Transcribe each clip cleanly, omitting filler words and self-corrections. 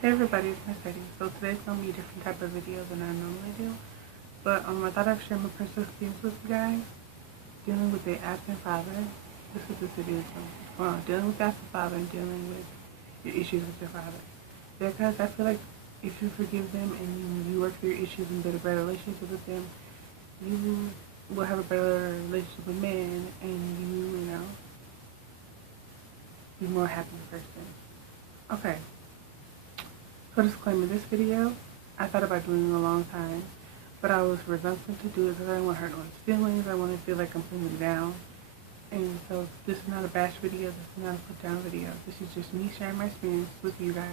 Hey everybody, it's Mercedes. So today's gonna be a different type of video than I normally do. But I thought I'd share my personal experience with you guys dealing with the absent father. This is what this video is going to be. Dealing with the absent father and dealing with your issues with your father. Because I feel like if you forgive them and you work through your issues and build a better relationship with them, you will have a better relationship with men and you know, be more happy person. Okay. So disclaimer, this video, I thought about doing it a long time, but I was reluctant to do it because I didn't want to hurt anyone's feelings. I want to feel like I'm putting them down. And so this is not a bash video, this is not a put down video. This is just me sharing my experience with you guys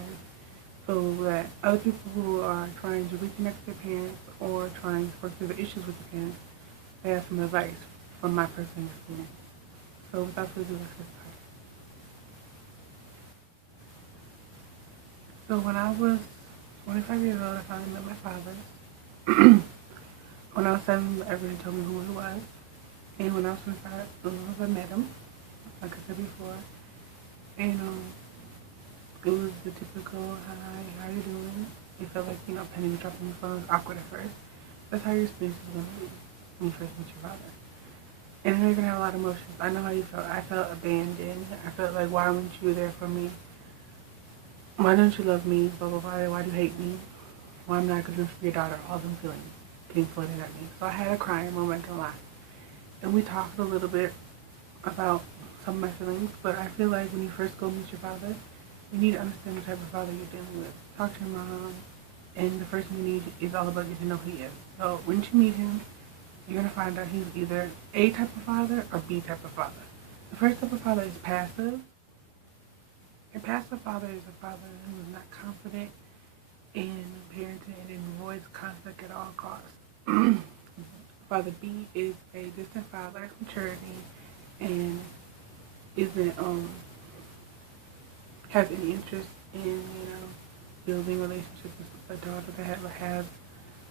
so that other people who are trying to reconnect with their parents or trying to work through the issues with their parents, they have some advice from my personal experience. So without further ado, let's get started. So when I was 25 years old, I finally met my father. When I was 7, everybody told me who he was. And when I was 25, I met him, like I said before. And it was the typical, hi, how you doing? It felt like, penny dropping the phone. It was awkward at first. That's how your experience is going to be when you first meet your father. And you're going to have a lot of emotions. I know how you felt. I felt abandoned. I felt like, why weren't you there for me? Why don't you love me? Blah, blah, blah. Why do you hate me? Why am I not good enough for your daughter? All them feelings came flooding at me. So I had a crying moment, I'm not gonna lie. And we talked a little bit about some of my feelings, but I feel like when you first go meet your father, you need to understand the type of father you're dealing with. Talk to your mom, and the first thing you need is all about getting to know who he is. So when you meet him, you're gonna find out he's either A type of father or B type of father. The first type of father is passive. A passive father is a father who is not confident in parenting and avoids conflict at all costs. Father B is a distant father, lacks maturity, and isn't has any interest in building relationships with a daughter that has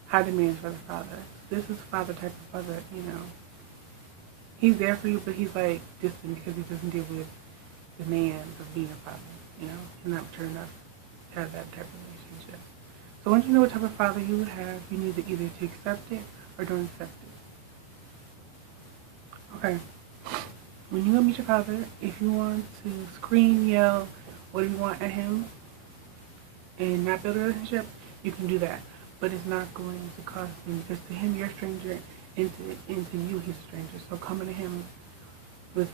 high demands for the father. This is father type of father. He's there for you, but he's like distant because he doesn't deal with demands of being a father. He's not mature enough to have that type of relationship. So once you know what type of father you would have, you need to either to accept it or don't accept it. Okay. When you go meet your father, if you want to scream, yell, what do you want at him and not build a relationship, you can do that. But it's not going to cost him, because to him you're a stranger, and to you he's a stranger. So coming to him with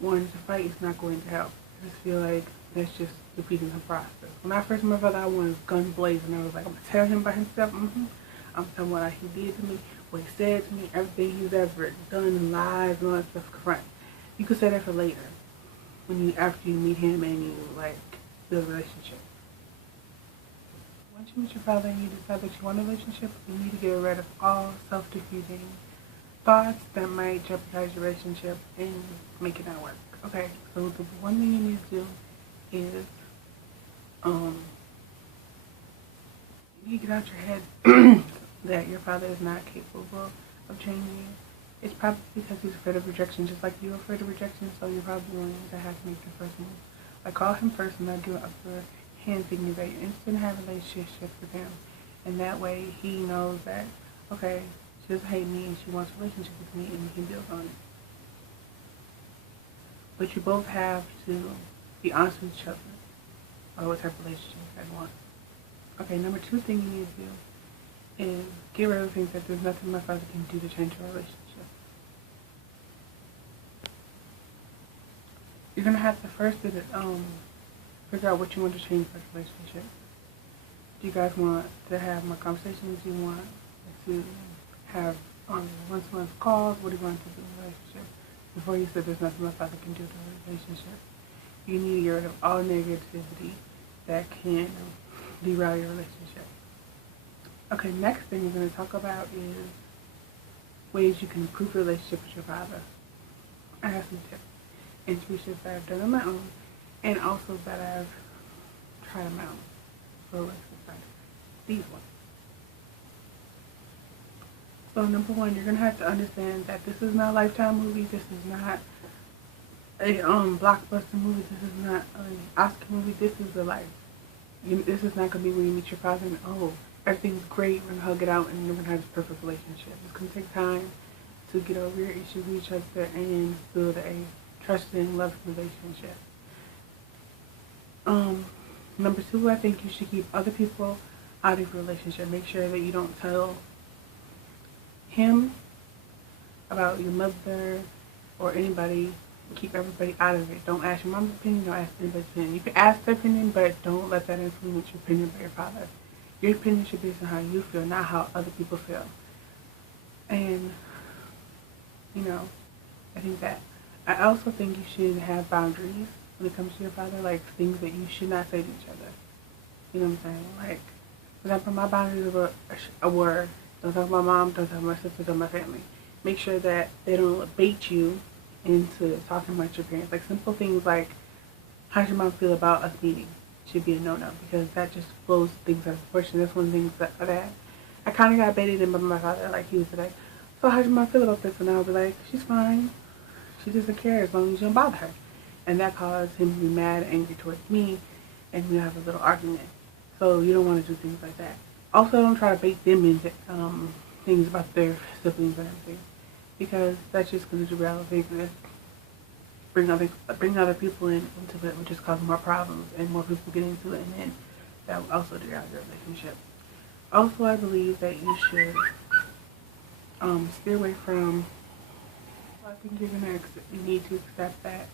wanting to fight is not going to help. I just feel like that's just repeating the process. When I first met my father, I wanted guns blazing. I was like, I'm going to tell him about himself. I'm going to tell him what he did to me, what he said to me, everything he's ever done in lies and all that stuff confront. You could say that for later, after you meet him and you build a relationship. Once you meet your father and you decide that you want a relationship, you need to get rid of all self-defeating thoughts that might jeopardize your relationship and make it not work. Okay, so the one thing you need to do is you get out your head that your father is not capable of changing. It's probably because he's afraid of rejection, just like you're afraid of rejection, so you're probably going to have to make the first move. Like, call him first and not give up your hand, thinking that you're instant to have a relationship with him. And that way he knows that, okay, she doesn't hate me and she wants a relationship with me and we can build on it. But you both have to be honest with each other about what type of relationship you want. Okay, number 2 thing you need to do is get rid of the things that there's nothing my father can do to change your relationship. You're going to have to first figure out what you want to change for the relationship. Do you guys want to have more conversations? Do you want to have once-a-month calls? What do you want to do in the relationship? Before you said there's nothing my father can do to a relationship. You need to get rid of all negativity that can derail your relationship. Okay, next thing we're going to talk about is ways you can improve your relationship with your father. I have some tips and tweaks that I've done on my own, and also that I've tried them out. So let's get started. These ones. So number 1, you're gonna have to understand that this is not a Lifetime movie. This is not a blockbuster movie. This is not an Oscar movie. This is a life. This is not going to be when you meet your father and, oh, everything's great, we're going to hug it out and we're going to have this perfect relationship. It's going to take time to get over your issues with each other and build a trusting, loving relationship. Number 2, I think you should keep other people out of your relationship. Make sure that you don't tell him about your mother or anybody. Keep everybody out of it. Don't ask your mom's opinion, don't ask anybody's opinion. You can ask their opinion, but don't let that influence your opinion about your father. Your opinion should be based on how you feel, not how other people feel. And, I think that. I also think you should have boundaries when it comes to your father, like things that you should not say to each other. You know what I'm saying? Like, for example, my boundaries are a word. Don't talk about my mom, don't talk about my sisters or my family. Make sure that they don't bait you into talking about your parents. Like simple things like, how does your mom feel about us meeting? Should be a no-no, because that just blows things out of proportion. That's one of the things that I kind of got baited in by my father. Like, he was like, so how does your mom feel about this? And I would be like, she's fine. She doesn't care as long as you don't bother her. And that caused him to be mad and angry towards me, and we have a little argument. So you don't want to do things like that. Also, don't try to bait them into things about their siblings and everything, because that's just going to derail things. Bring other people into it, which just cause more problems, and more people get into it, and then that will also derail your relationship. Also, I believe that you should steer away from. I think you need to accept that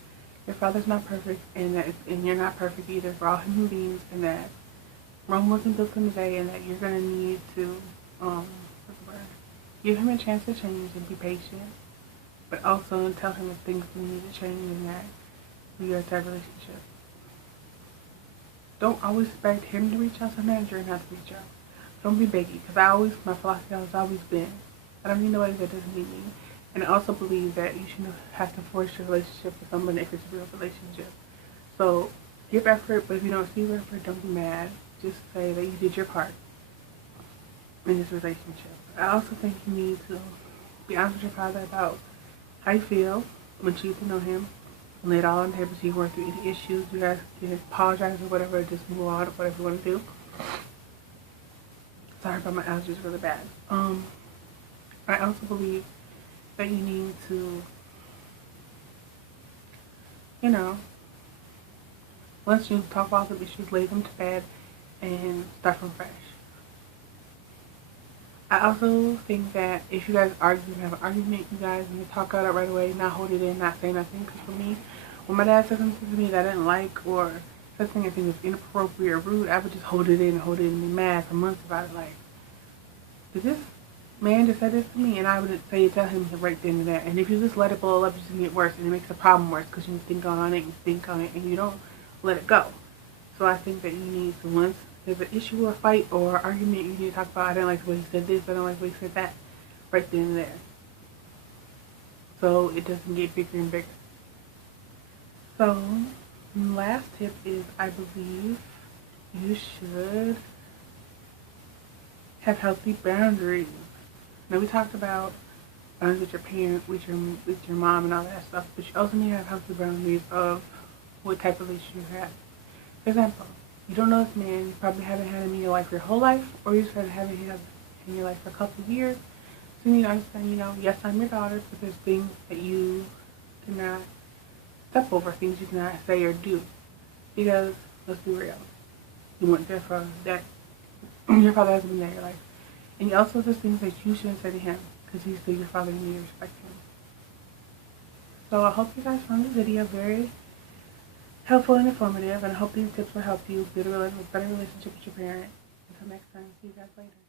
your father's not perfect, and you're not perfect either. We're all human beings, and that Rome wasn't built in a day, and that you're gonna need to give him a chance to change and be patient, but also tell him if things need to change and that we are that relationship. Don't always expect him to reach out, sometimes you're not to reach out. Don't be begging, because my philosophy has always been, I don't need nobody that doesn't need me. And I also believe that you shouldn't have to force your relationship with someone if it's a real relationship. So give effort, but if you don't see your effort, don't be mad. Just say that you did your part in this relationship. I also think you need to be honest with your father about how you feel once you get to know him. And lay it all on the table so you work through any issues. You guys can apologize or whatever, just move on, whatever you want to do. Sorry about my allergies, really bad. I also believe that you need to, once you talk about the issues, lay them to bed and start from fresh. I also think that if you guys have an argument, you guys need to talk about it right away, not hold it in, not say nothing. Because for me, when my dad said something to me that I didn't like, or something I think was inappropriate or rude, I would just hold it in and be mad for months about it. Like, did this man just said this to me? And I would tell him right then and there. And if you just let it blow up, it's just gonna get worse, and it makes the problem worse because you think on it and you don't let it go. So I think that you need to, once there's an issue or a fight or argument, you need to talk about, I didn't like the way he said this, I don't like the way he said that, right then and there. So it doesn't get bigger and bigger. So the last tip is, I believe you should have healthy boundaries. Now, we talked about boundaries with your parent, with your mom and all that stuff, but you also need to have healthy boundaries of what type of relationship you have. For example, you don't know this man, you probably haven't had him in your life your whole life, or you just haven't him in your life for a couple of years. So you need to understand, yes, I'm your daughter, but there's things that you cannot step over, things you cannot say or do. Because, let's be real, you weren't there for that. Your father hasn't been there in your life. And you also, there's things that you shouldn't say to him, because he's still your father and you respect him. So I hope you guys found this video very helpful and informative, and I hope these tips will help you build a better relationship with your parent. Until next time, see you guys later.